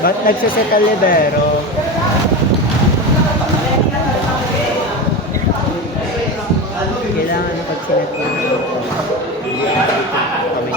Ba't nagsiset ang libero? Kailangan na pag-sinet ko na ito. Kami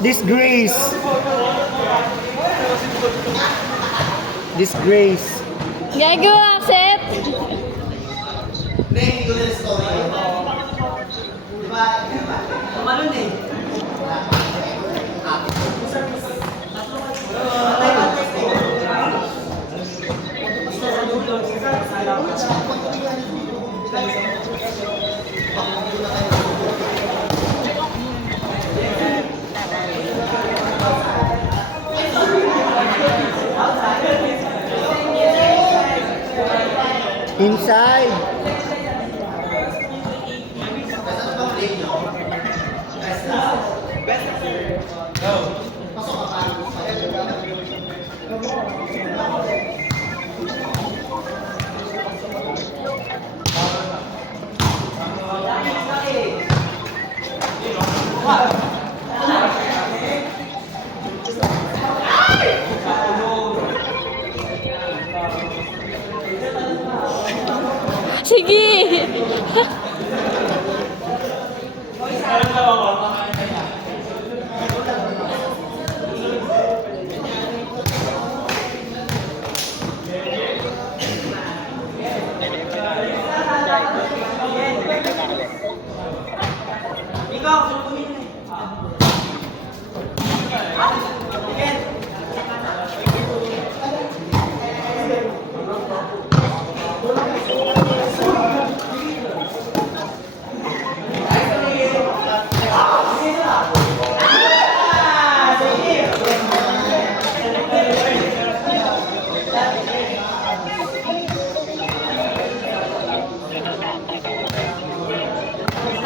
Disgrace! Disgrace! Gago na, set! Inside! Sige!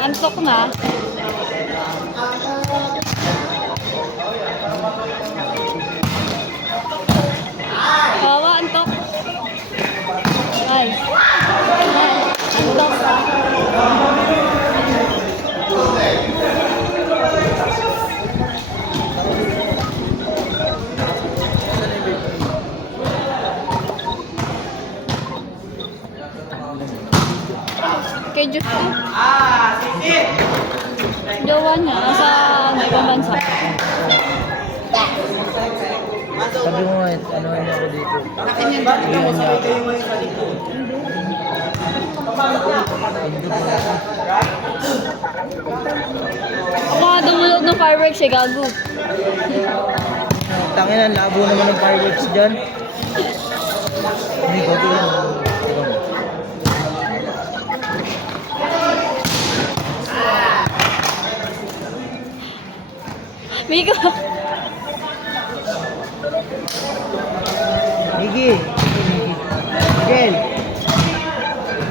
Antok na. Kawawa, antok. Ay. Antok. Kay Diyos ko. Jowa niya, nasa ibang bansa. Sabi mo nga, ano ako dito? Ako nga dumulog ng fireworks eh, gago. Tangin ang labo naman ng fireworks dyan. Hindi ko din. Miko. Miggy! Miguel!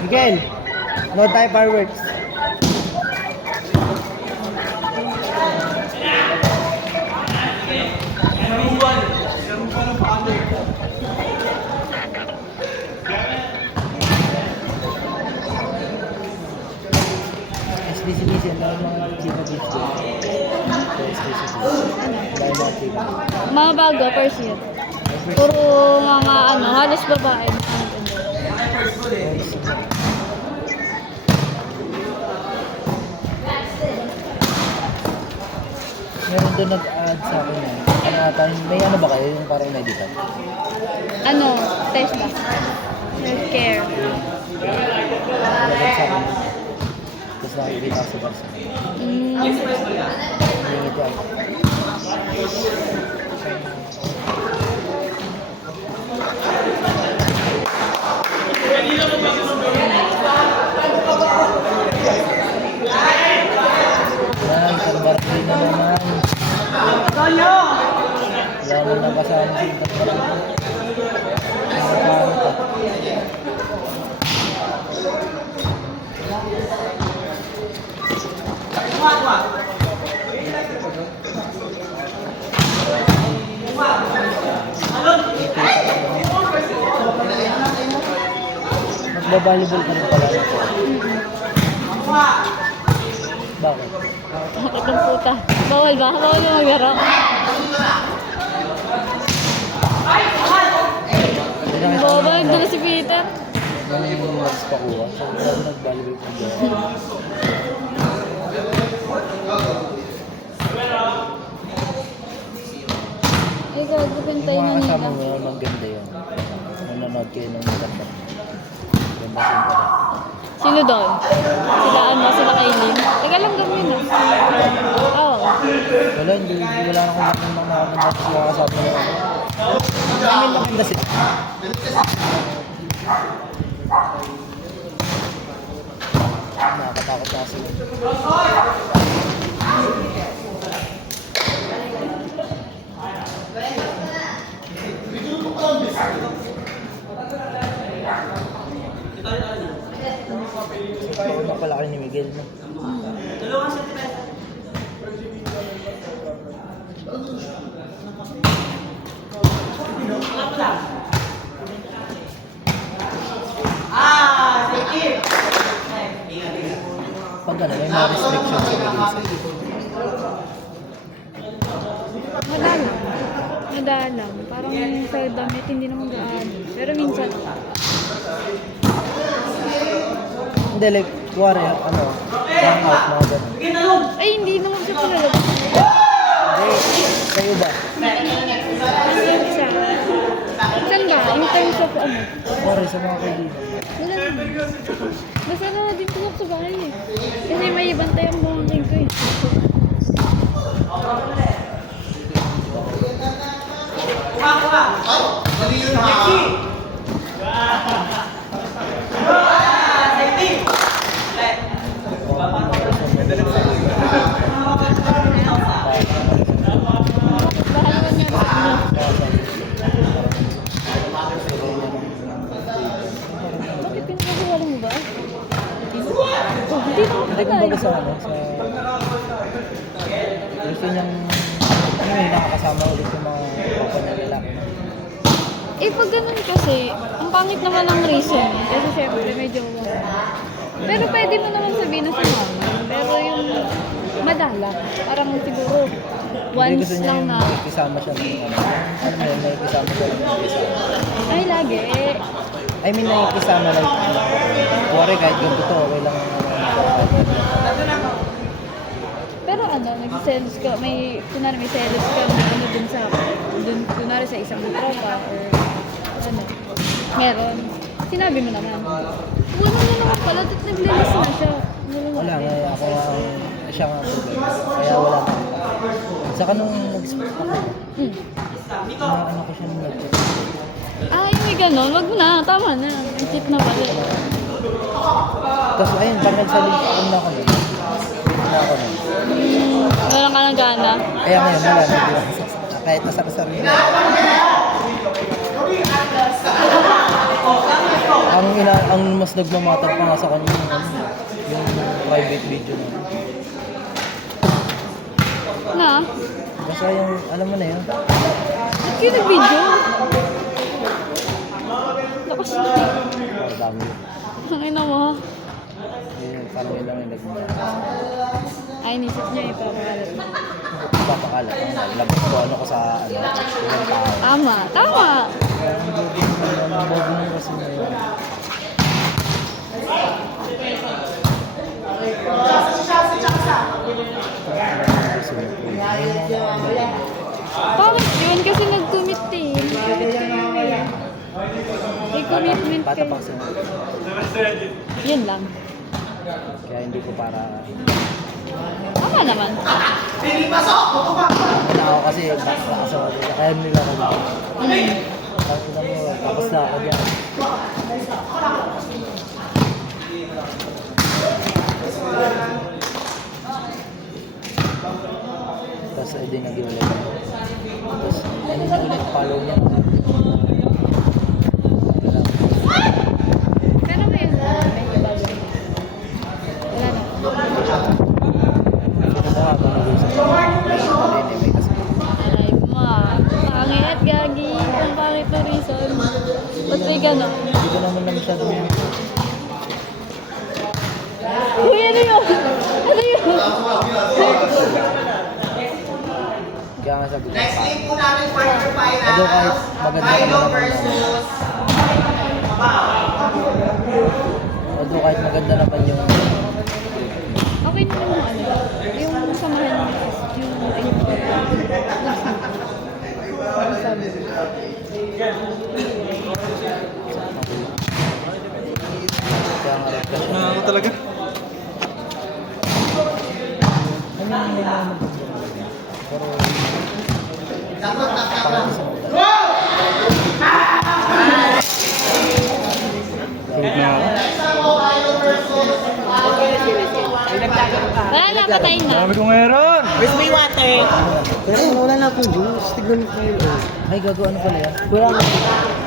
Miguel! No tayo fireworks. SBC ang mga chipa-chipa. Mga bago, first year. Puro mga halos babae. Meron doon nag-add sa akin yan. Ano ata, may ano ba kayo yung parang medical? Ano? Test ba? Healthcare. Nag-add sa akin. Tapos nakikita ko sa Barca. Hindi ito ako. Yan, Barca na naman. Wala mo nang kasama si Barca. Nakakano ka. Magbabalibol ka rin pala. Bakit? Bakit ang puta? Bawal ba? Bawal na maglaro. Bawal na si Peter. Yung pakuha. So, nagbalibol ka rin. Eh, gago, pintay Yung na mga nila. kasama mo yun, maganda yun. Nanonood kayo ng maganda. Ganda siyempre. Sino doon? Sila ano? Sila Kailin? Teka lang gawin na. Oo. Wala, wala na akong laking mga nakakanda sila kasama mo. Ang maganda sila. Nakakatakot na sila. Napalaki ni Miguel, no? Pag ano, may mga restrictions sa Miguel. Wala lang. Wala lang. Parang sa damit, hindi naman gaano. Pero minsan, Hindi, like, kuwari, ano, hangout, mga ganun. ay hindi naman siya pinalabas. Hindi, kayo ba? Minsan siya. Minsan ba? In terms of ano? Kuwari, sa mga kaibigan. Wala naman. Basta na din tulog sa bahay eh. Kasi may ibantay ang buhangin ko eh. Bahay mo niya sa bakit pinagagawa mo ba? Oh, hindi na ako Hindi, kumbaga sa ano, sa... Gusto niyang, ano yung nakakasama ulit yung mga papa niya lalaki. Eh, pag ganun kasi, ang pangit naman ang reason. Kasi syempre, may jowa ka. Pero pwede mo naman sabihin na sa mama. Pero yung madala, parang siguro Hindi, once gusto niya lang yung na, ikisama siya ng ano mo yun, nakikisama siya ng ikisama. ay lagi, eh, I mean, nakikisama like, kuwari kahit ganito to, okay lang. pero ano, nag-selos ka, kunwari may selos ka na ano dun, kunwari sa isang tropa or ano, meron. Sinabi mo naman. Wala na naman pala, naglilis na siya. Wala nga, ako nga, siya nga problema. Kaya wala na. Saka nung nag-spot ako, ano ko siya nung nag-chat. Ah, yung may ganon, wag na, tama na. Ang tip na pala. Tapos ayun, pag nagsalita na ako nun. Na ako nun. Wala ka ng gana. Kaya ngayon, wala na. Di ba? Kahit nasa kasarili na. Ang mas nagmamatag pa nga sa kanya yung, ano, yung private video na. Na? Basta yung, alam mo na yun. Ba't kayo nag-video? Lakas na. Ang dami yun. Ang ina mo. Yun, parang yun lang yung nagmamatag. Ay, nisip niya ipapakalat. Papakalat. Labas ko ano ko sa ano, yung tao. Tama, tama. Ang bobo mo kasi na yun. Gusto mo po. Patapak sa Yun lang. kaya hindi ko para... Tama naman. Wala ako kasi nakasawa nila. Kaya nila ako dito. Tapos mo, tapos na ako dyan. Tapos ay din naging ulit. Tapos ano niya ulit, follow niya. Pero ngayon, medyo bago. Wala na. Ano mo nga kung nag-usap ko. May kasi. Ay, pangit, gagi. Ang pangit na reason. Ba't may gano'n? Hindi ko naman na masyadong Uy, ano yun? Ano yun? kaya nga sabi ko. Next game po natin quarter final. Although kahit maganda ka Milo naman versus although kahit maganda naman yung Okay naman yung ano, yung samahan mo, yung ano sabi? kaya nga rin kasi. Ako talaga. Ano yung may mga pero parang isang Tulog na ako. Wala na, patay na. Sabi ko meron! Where's my water? pero wala na akong juice. Tignan mo kayo. Ay, gago, ano pala yan? Wala na.